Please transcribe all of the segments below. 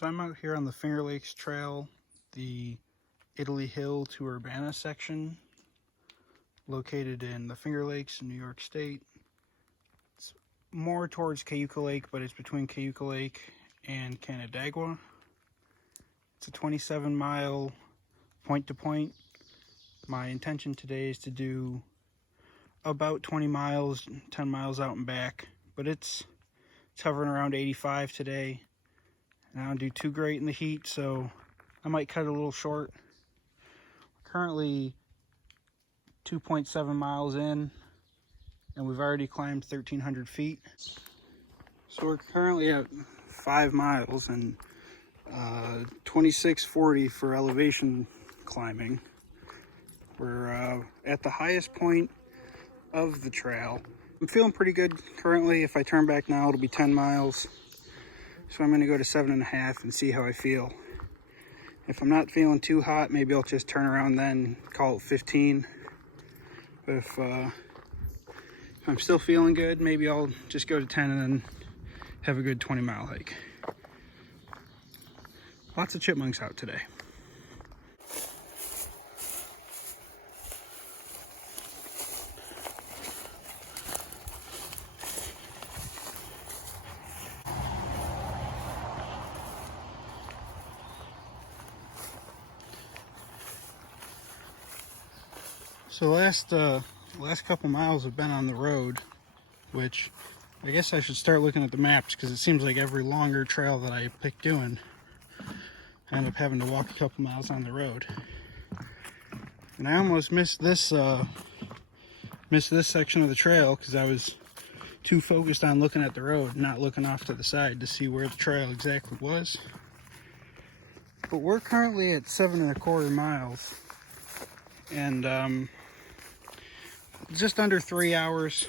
So I'm out here on the Finger Lakes Trail, the Italy Hill to Urbana section, located in the Finger Lakes in New York State. It's more towards Cayuga Lake, but it's between Cayuga Lake and Canandaigua. It's a 27-mile point-to-point. My intention today is to do about 20 miles, 10 miles out and back, but it's hovering around 85 today. And I don't do too great in the heat, so I might cut it a little short. Currently 2.7 miles in, and we've already climbed 1,300 feet. So we're currently at 5 miles and 2640 for elevation climbing. We're at the highest point of the trail. I'm feeling pretty good currently. If I turn back now, it'll be 10 miles. So I'm going to go to 7.5 and see how I feel. If I'm not feeling too hot, maybe I'll just turn around then, call it 15. But if I'm still feeling good, maybe I'll just go to 10 and then have a good 20-mile hike. Lots of chipmunks out today. So last couple miles have been on the road, which I guess I should start looking at the maps, because it seems like every longer trail that I pick doing, I end up having to walk a couple miles on the road. And I almost missed this section of the trail because I was too focused on looking at the road, not looking off to the side to see where the trail exactly was. But we're currently at 7.25 miles, and just under 3 hours,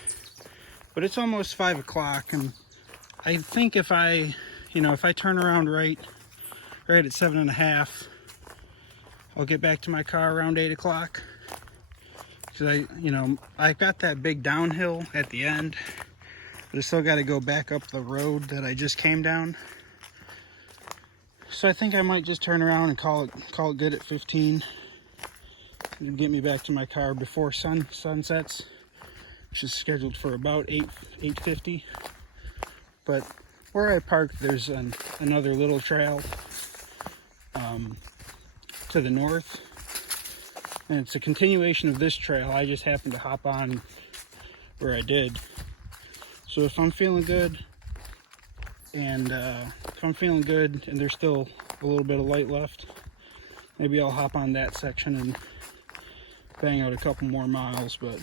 but it's almost 5 o'clock, and I think if I turn around right at 7.5, I'll get back to my car around 8 o'clock, because I got that big downhill at the end, but I still got to go back up the road that I just came down. So I think I might just turn around and call it good at 15. And get me back to my car before sun sets, which is scheduled for about 8:50. But where I parked, there's another little trail to the north, and it's a continuation of this trail. I just happened to hop on where I did. So if I'm feeling good, and there's still a little bit of light left, maybe I'll hop on that section and bang out a couple more miles. But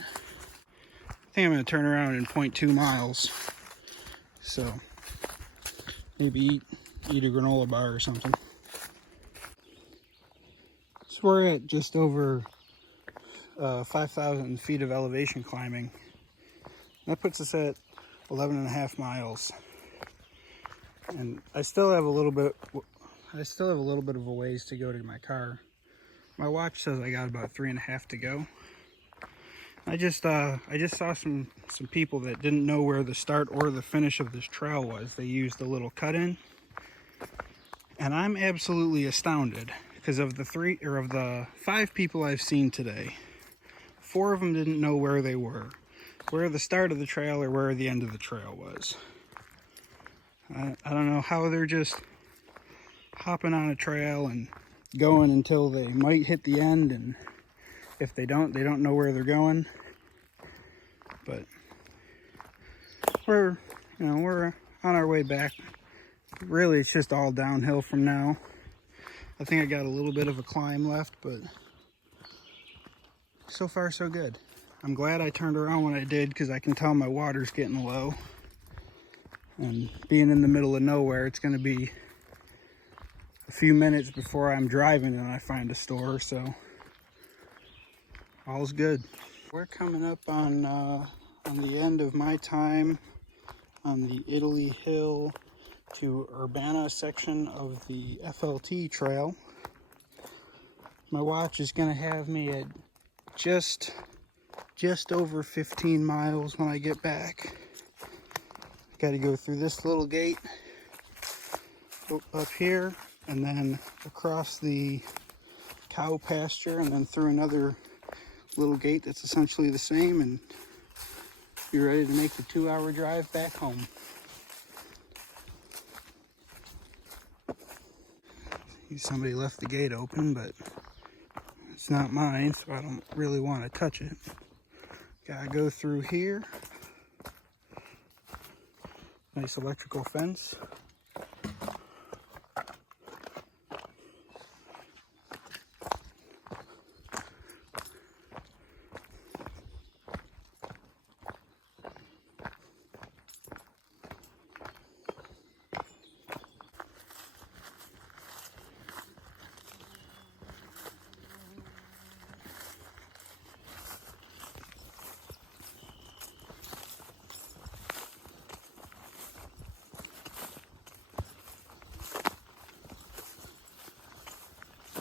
I think I'm going to turn around in 0.2 miles, so maybe eat a granola bar or something. So we're at just over 5,000 feet of elevation climbing. That puts us at 11.5 miles, and I still have a little bit of a ways to go to my car. My watch says I got about 3.5 to go. I just saw some people that didn't know where the start or the finish of this trail was. They used a little cut-in, and I'm absolutely astounded, because of the 5 people I've seen today, 4 of them didn't know where they were, where the start of the trail or where the end of the trail was. I don't know how they're just hopping on a trail and going until they might hit the end, and if they don't know where they're going. But we're on our way back. Really, it's just all downhill from now. I think I got a little bit of a climb left, but so far so good. I'm glad I turned around when I did, because I can tell my water's getting low, and being in the middle of nowhere, it's going to be a few minutes before I'm driving and I find a store, so all's good. We're coming up on the end of my time on the Italy Hill to Urbana section of the FLT trail. My watch is going to have me at just over 15 miles when I get back. Got to go through this little gate up here and then across the cow pasture and then through another little gate that's essentially the same, and you're ready to make the 2-hour drive back home. Somebody left the gate open, but it's not mine, so I don't really want to touch it. Gotta go through here. Nice electrical fence.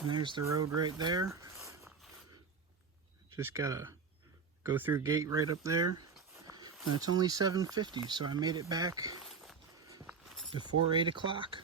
And there's the road right there. Just gotta go through gate right up there. And it's only 7:50, so I made it back before 8 o'clock.